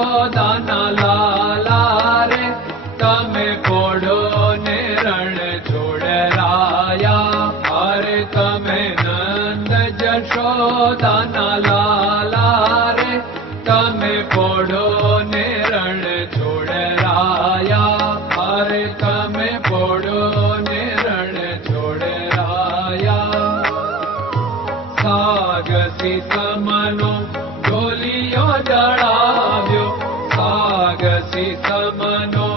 જશોદાના લાલા રે તમે પોડો ને રણ છોડરાયા. અરે તમે નંદ જશોદાના લાલા રે તમે પોડો ને રણ છોડરાયા. અરે તમે પોડો ને રણ છોડરાયા. સાગસી સમનો ઢોલિયો ડળાવ્યો, સાગસી સમનો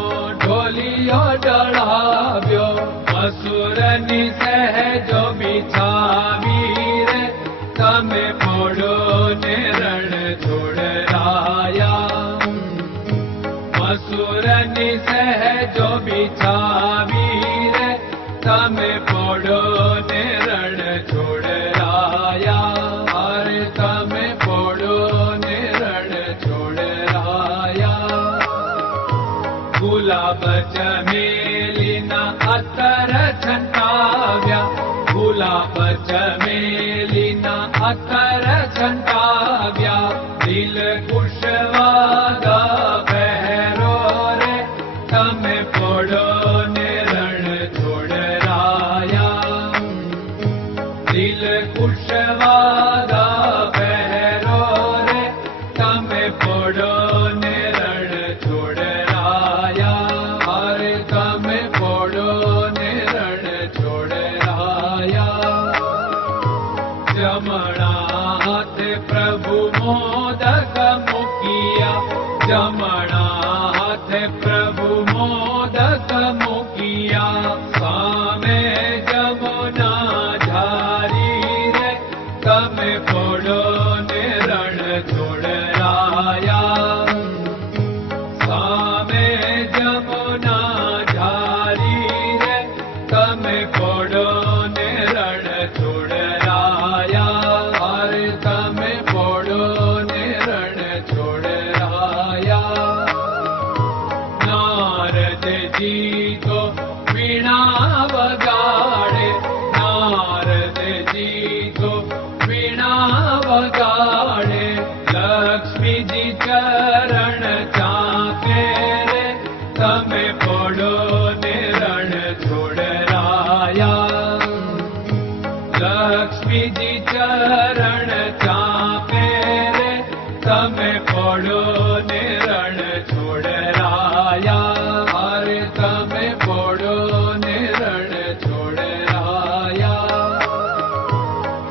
ઢોલિયો ડળાવ્યો. મસૂરની સહેજો બિછાવી રે તમે પોડો ને રણ છોડરાયા. મસૂરની સહેજો બિછાવી રે તમે પોડો ને રણ છોડરાયા. અરે તમે પોડો ને રણ છોડરાયા. ગુલાબ ચમેલીના અત્તર છંટાવ્યા, ગુલાબ ચમેલીના અત્તર છંટાવ્યા. દિલ કુશવાદા પહેરો રે તમે પોડો ને રણ છોડરાયા. દિલ કુશવાદા પહેરો રે તમે પોડો ને રણ છોડરાયા. અરે તમે પોડો ને રણ છોડરાયા. જમણા હાથે પ્રભુ મોદક મૂકિયા, જમણા હાથે પ્રભુ મોદક મૂકિયા. સામે જમુના ઝારી રે તમે પોડો ને રણ છોડરાયા. સામે જમુના ઝારી રે તમે પોડો ને રણ છોડરાયા. અરે તમે પોડો ને રણ છોડરાયા. નારદજી તો વીણા વગાડે, નારદજી તો વીણા વગાડે. લક્ષ્મીજી ચરણ ચાકે રે તમે પોડો ને રણ છોડરાયા. લક્ષ્મીજી ચરણ ચાપે રે તમે પોડો ને રણ છોડરાયા. અરે તમે પોડો ને રણ છોડરાયા.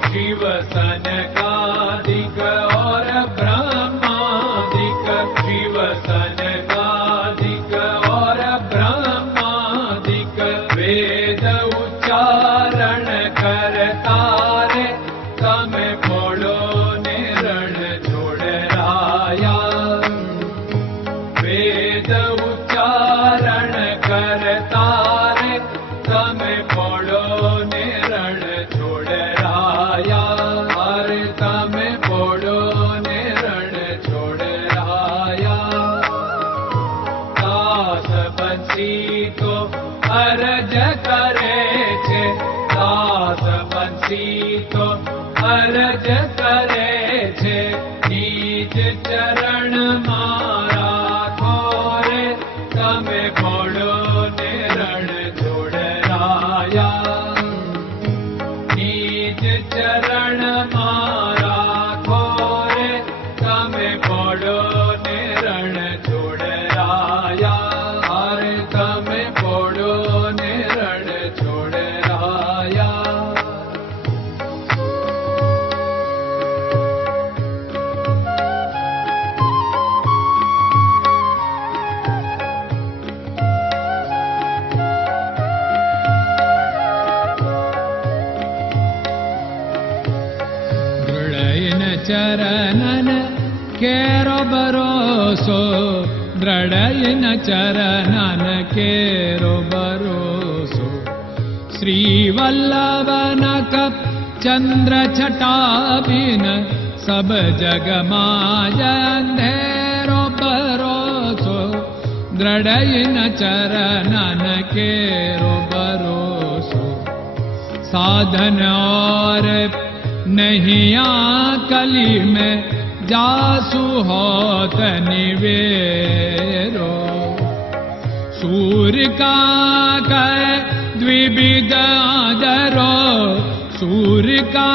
શિવ સનકાદિક और ब्रह्मादिक, शिव सनकादिक और ब्रह्मादिक. वेद उच्चारण करता रे તમે પોડો ને રણ છોડરાયા. વેદ ઉચ્ચારણ કરતા રે તમે પોડો ને રણ છોડરાયા. અરે તમે પોડો ને રણ છોડરાયા. દાસ બંસી તો અરજ કરે છે, દાસ બંસી તો અરજ કરે છે. નીચ ચરણ મારા ખોરે તમે પોડો ને રણ છોડરાયા. નીચ ચરણ મારા ખોરે તમે પોડો ને રણ છોડરાયા. અરે તમે પોડો ને રણ છોડરાયા. ચરણન કેરો ભરોસો, દ્રઢયન ચરણન કેરો ભરોસો. શ્રી વલ્લભન કપ ચંદ્ર છટાબિન સબ જગમાં અંધેરો ભરોસો. દ્રઢયન ચરણન કેરો ભરોસો. साधन और नहीं कली में जासु होत निवेरो। सूर्य का कै द्विविध आदरो, सूर्य का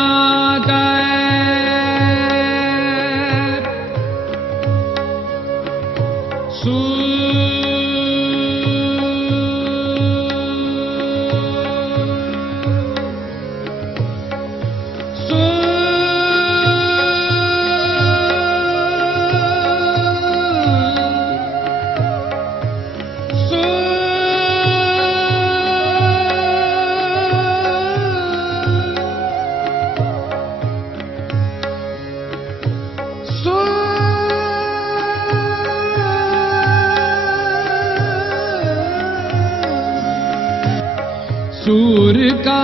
सूर्य का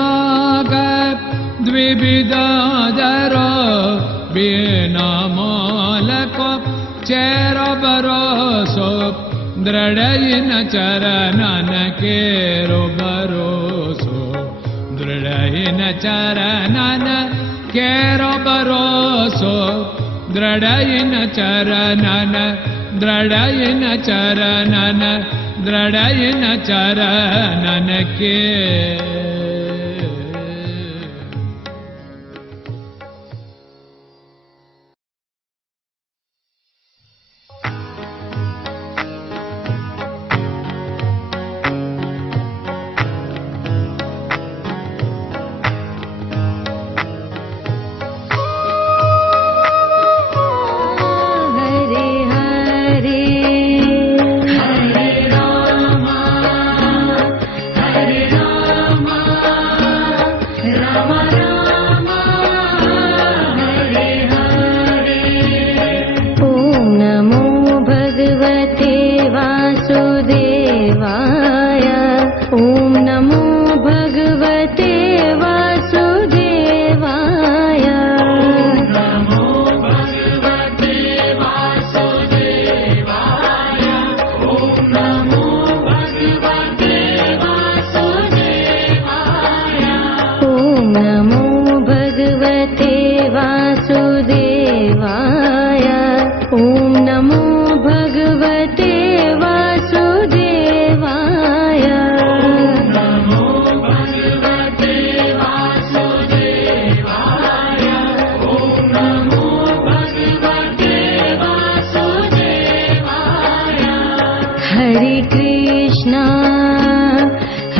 द्विविधादरो, बिना मोल को चेर भरोसो, दृढ़ चरणन केरो भरोसो, दृढ़ चरणन केरो भरोसो, दृढ़ चरणन, दृढ़ चरणन, दृढ़ चरणन के।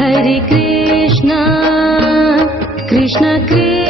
Hare Krishna, Krishna Krishna